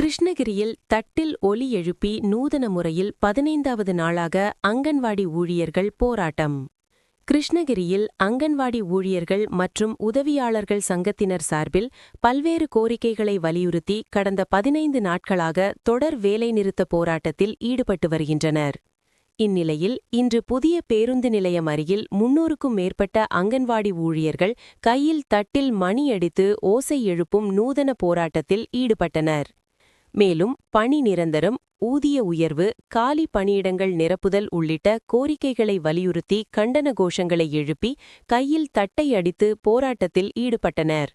கிருஷ்ணகிரியில் தட்டில் ஒலி எழுப்பி நூதன முறையில் 15வது நாளாக அங்கன்வாடி ஊழியர்கள் போராட்டம். கிருஷ்ணகிரியில் அங்கன்வாடி ஊழியர்கள் மற்றும் உதவியாளர்கள் சங்கத்தினர் சார்பில் பல்வேறு கோரிக்கைகளை வலியுறுத்தி கடந்த 15 நாட்களாக தொடர் வேலைநிறுத்த போராட்டத்தில் ஈடுபட்டு வருகின்றனர். இந்நிலையில் இன்று புதிய பேருந்து நிலையம் அருகில் 300க்கும் மேற்பட்ட அங்கன்வாடி ஊழியர்கள் கையில் தட்டில் மணி அடித்து ஓசை எழுப்பும் நூதன போராட்டத்தில் ஈடுபட்டனர். மேலும் பணி நிரந்தரம், ஊதிய உயர்வு, காலி பணியிடங்கள் நிரப்புதல் உள்ளிட்ட கோரிக்கைகளை வலியுறுத்தி கண்டன கோஷங்களை எழுப்பி கையில் தட்டை அடித்து போராட்டத்தில் ஈடுபட்டனர்.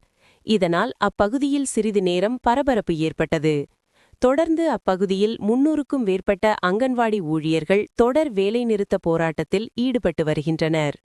இதனால் அப்பகுதியில் சிறிது நேரம் பரபரப்பு ஏற்பட்டது. தொடர்ந்து அப்பகுதியில் 300க்கும் மேற்பட்ட அங்கன்வாடி ஊழியர்கள் தொடர் வேலைநிறுத்த போராட்டத்தில் ஈடுபட்டு வருகின்றனர்.